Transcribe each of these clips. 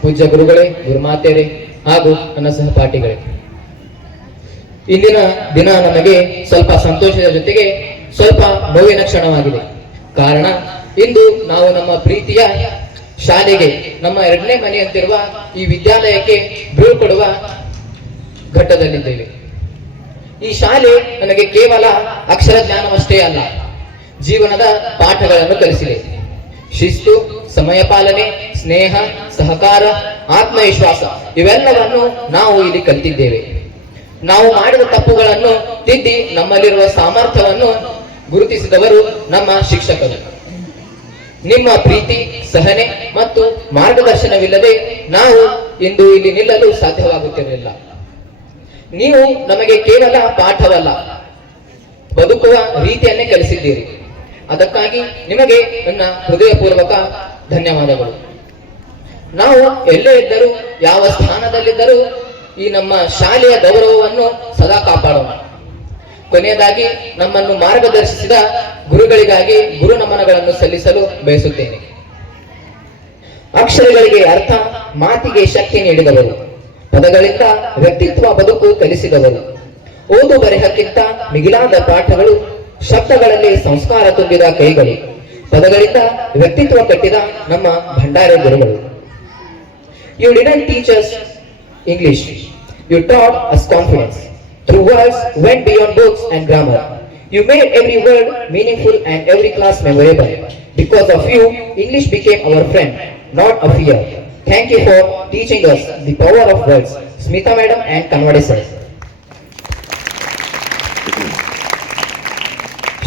ಪೂಜ್ಯ ಗುರುಗಳೇ, ಗುರುಮಾತೆಯರೇ ಹಾಗೂ ನನ್ನ ಸಹಪಾಠಿಗಳೇ, ಇಂದಿನ ದಿನ ನಮಗೆ ಸ್ವಲ್ಪ ಸಂತೋಷದ ಜೊತೆಗೆ ಸ್ವಲ್ಪ ನೋವಿನ ಕ್ಷಣವಾಗಿದೆ. ಕಾರಣ, ಇಂದು ನಾವು ನಮ್ಮ ಪ್ರೀತಿಯ ಶಾಲೆಗೆ, ನಮ್ಮ ಎರಡನೇ ಮನೆಯಂತಿರುವ ಈ ವಿದ್ಯಾಲಯಕ್ಕೆ ಬೀಳ್ಕೊಡುವ ಘಟ್ಟದಲ್ಲಿದ್ದೇವೆ. ಈ ಶಾಲೆ ನನಗೆ ಕೇವಲ ಅಕ್ಷರ ಜ್ಞಾನವಷ್ಟೇ ಅಲ್ಲ, ಜೀವನದ ಪಾಠಗಳನ್ನು ಕಲಿಸಿದೆ. ಶಿಸ್ತು, ಸಮಯ ಪಾಲನೆ, ಸ್ನೇಹ, ಸಹಕಾರ, ಆತ್ಮವಿಶ್ವಾಸ ಇವೆಲ್ಲವನ್ನು ನಾವು ಇಲ್ಲಿ ಕಲಿತಿದ್ದೇವೆ. ನಾವು ಮಾಡಿದ ತಪ್ಪುಗಳನ್ನು ತಿದ್ದಿ ನಮ್ಮಲ್ಲಿರುವ ಸಾಮರ್ಥ್ಯವನ್ನು ಗುರುತಿಸಿದವರು ನಮ್ಮ ಶಿಕ್ಷಕರು. ನಿಮ್ಮ ಪ್ರೀತಿ, ಸಹನೆ ಮತ್ತು ಮಾರ್ಗದರ್ಶನವಿಲ್ಲದೆ ನಾವು ಇಂದು ಇಲ್ಲಿ ನಿಲ್ಲಲು ಸಾಧ್ಯವಾಗುತ್ತಿರಲಿಲ್ಲ. ನೀವು ನಮಗೆ ಕೇವಲ ಪಾಠವಲ್ಲ, ಬದುಕುವ ರೀತಿಯನ್ನೇ ಕಲಿಸಿದ್ದೀರಿ. ಅದಕ್ಕಾಗಿ ನಿಮಗೆ ನನ್ನ ಹೃದಯಪೂರ್ವಕ ಧನ್ಯವಾದಗಳು. ನಾವು ಎಲ್ಲೇ ಇದ್ದರೂ, ಯಾವ ಸ್ಥಾನದಲ್ಲಿದ್ದರೂ ಈ ನಮ್ಮ ಶಾಲೆಯ ಗೌರವವನ್ನು ಸದಾ ಕಾಪಾಡೋಣ. ಕೊನೆಯದಾಗಿ ನಮ್ಮನ್ನು ಮಾರ್ಗದರ್ಶಿಸಿದ ಗುರುಗಳಿಗಾಗಿ ಗುರು ನಮನಗಳನ್ನು ಸಲ್ಲಿಸಲು ಬಯಸುತ್ತೇನೆ. ಅಕ್ಷರಗಳಿಗೆ ಅರ್ಥ, ಮಾತಿಗೆ ಶಕ್ತಿ ನೀಡಿದವರು, ಪದಗಳಿಂದ ವ್ಯಕ್ತಿತ್ವ ಬದುಕು ಕಲಿಸಿದವರು, ಓದು ಬರೆಹಕ್ಕಿಂತ ಮಿಗಿಲಾದ ಪಾಠಗಳು, ಶಬ್ದಗಳಲ್ಲಿ ಸಂಸ್ಕಾರ ತುಂಬಿದ ಕೈಗಳು, ಪದಗಳಿಂದ ವ್ಯಕ್ತಿತ್ವ ಕಟ್ಟಿದ ನಮ್ಮ ಭಂಡಾರ ಗುರುಗಳು. You didn't teach us English. You taught us confidence. Through words went beyond books and grammar. You made every word meaningful and every class memorable. Because of you, English became our friend, not a fear. Thank you for teaching us the power of words. Smita Madam and Kanwade Sir.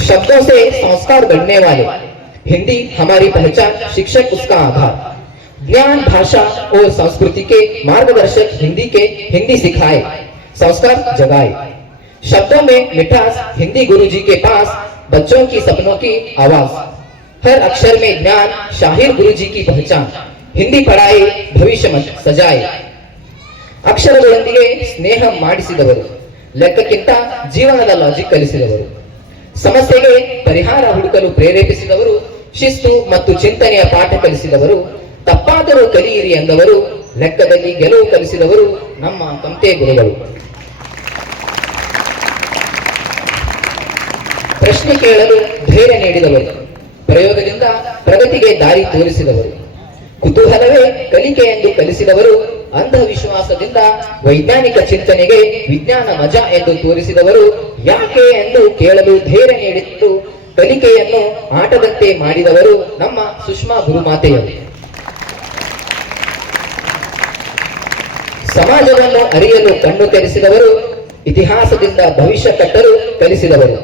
शब्दों से संस्कार बढ़ने वाले, हिंदी हमारी पहचान, शिक्षक उसका आधार. ज्ञान, भाषा और संस्कृति के मार्गदर्शक हिंदी सिखाए, संस्कार जगाए. शब्दों में मिठास, हिंदी गुरुजी के पास बच्चों की सपनों की आवाज. हर अक्षर में ज्ञान, शाहिर गुरुजी की पहचान. हिंदी पढ़ाए, भविष्य सजाए. ಅಕ್ಷರಗಳೊಂದಿಗೆ ಸ್ನೇಹ ಮಾಡಿಸಿದವರು, ಲೆಕ್ಕಕ್ಕಿಂತ ಜೀವನದ ಲಾಜಿಕ್ ಕಲಿಸಿದವರು, ಸಮಸ್ಯೆಗೆ ಪರಿಹಾರ ಹುಡುಕಲು ಪ್ರೇರೇಪಿಸಿದವರು, ಶಿಸ್ತು ಮತ್ತು ಚಿಂತನೆಯ ಪಾಠ ಕಲಿಸಿದವರು, ತಪ್ಪಾದರೂ ಕಲಿಯಿರಿ ಎಂದವರು, ಲೆಕ್ಕದಲ್ಲಿ ಗೆಲುವು ಕಲಿಸಿದವರು ನಮ್ಮ ಕಮ್ತೆ ಗುರುಗಳು. ಪ್ರಶ್ನೆ ಕೇಳಲು ಧೈರ್ಯ ನೀಡಿದವರು, ಪ್ರಯೋಗದಿಂದ ಪ್ರಗತಿಗೆ ದಾರಿ ತೋರಿಸಿದವರು, ಕುತೂಹಲವೇ ಕಲಿಕೆ ಎಂದು ಕಲಿಸಿದವರು, ಅಂಧವಿಶ್ವಾಸದಿಂದ ವೈಜ್ಞಾನಿಕ ಚಿಂತನೆಗೆ ವಿಜ್ಞಾನ ಮಜಾ ಎಂದು ತೋರಿಸಿದವರು, ಯಾಕೆ ಎಂದು ಕೇಳಲು ಧೈರ್ಯ ನೀಡಿದ್ದು, ಕಲಿಕೆಯನ್ನು ಆಟದಂತೆ ಮಾಡಿದವರು ನಮ್ಮ ಸುಷ್ಮಾ ಗುರುಮಾತೆಯರು. ಸಮಾಜವನ್ನು ಅರಿಯಲು ಕಣ್ಣು ತೆರೆಸಿದವರು, ಇತಿಹಾಸದಿಂದ ಭವಿಷ್ಯ ಕಟ್ಟಲು ಕಲಿಸಿದವರು,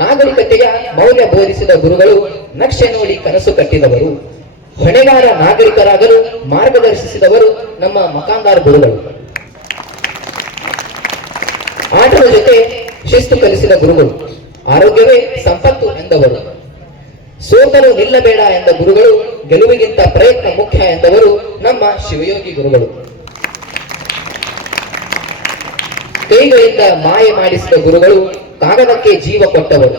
ನಾಗರಿಕತೆಯ ಮೌಲ್ಯ ಬೋಧಿಸಿದ ಗುರುಗಳು, ನಕ್ಷೆ ನೋಡಿ ಕನಸು ಕಟ್ಟಿದವರು, ಹೊಣೆಗಾರ ನಾಗರಿಕರಾಗಲು ಮಾರ್ಗದರ್ಶಿಸಿದವರು ನಮ್ಮ ಮಕಾಂದಾರ್ ಗುರುಗಳು. ಆಟದ ಜೊತೆ ಶಿಸ್ತು ಕಲಿಸಿದ ಗುರುಗಳು, ಆರೋಗ್ಯವೇ ಸಂಪತ್ತು ಎಂದವರು, ಸೋತಲು ನಿಲ್ಲಬೇಡ ಎಂದ ಗುರುಗಳು, ಗೆಲುವಿಗಿಂತ ಪ್ರಯತ್ನ ಮುಖ್ಯ ಎಂದವರು ನಮ್ಮ ಶಿವಯೋಗಿ ಗುರುಗಳು. ಕೈಗಳಿಂದ ಮಾಯ ಮಾಡಿಸಿದ ಗುರುಗಳು, ಕಾಗದಕ್ಕೆ ಜೀವ ಕೊಟ್ಟವರು,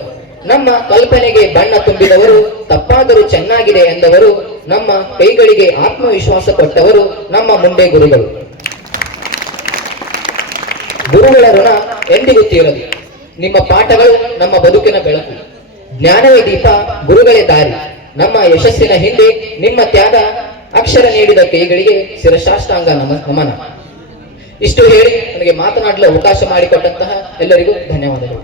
ನಮ್ಮ ಕಲ್ಪನೆಗೆ ಬಣ್ಣ ತುಂಬಿದವರು, ತಪ್ಪಾದರೂ ಚೆನ್ನಾಗಿದೆ ಎಂದವರು, ನಮ್ಮ ಕೈಗಳಿಗೆ ಆತ್ಮವಿಶ್ವಾಸ ಕೊಟ್ಟವರು ನಮ್ಮ ಮುಂದೆ ಗುರುಗಳು. ಗುರುಗಳ ಋಣ ಎಂದಿಗೂ ತೀರದು. ನಿಮ್ಮ ಪಾಠಗಳು ನಮ್ಮ ಬದುಕಿನ ಬೆಳಕು, ಜ್ಞಾನವೇ ದೀಪ, ಗುರುಗಳೇ ದಾರಿ. ನಮ್ಮ ಯಶಸ್ಸಿನ ಹಿಂದೆ ನಿಮ್ಮ ತ್ಯಾಗ, ಅಕ್ಷರ ನೀಡಿದ ಕೈಗಳಿಗೆ ಶಿರಸಾಷ್ಟಾಂಗ ನಮನ. ಇಷ್ಟು ಹೇಳಿ ನನಗೆ ಮಾತನಾಡಲು ಅವಕಾಶ ಮಾಡಿಕೊಟ್ಟಂತಹ ಎಲ್ಲರಿಗೂ ಧನ್ಯವಾದಗಳು.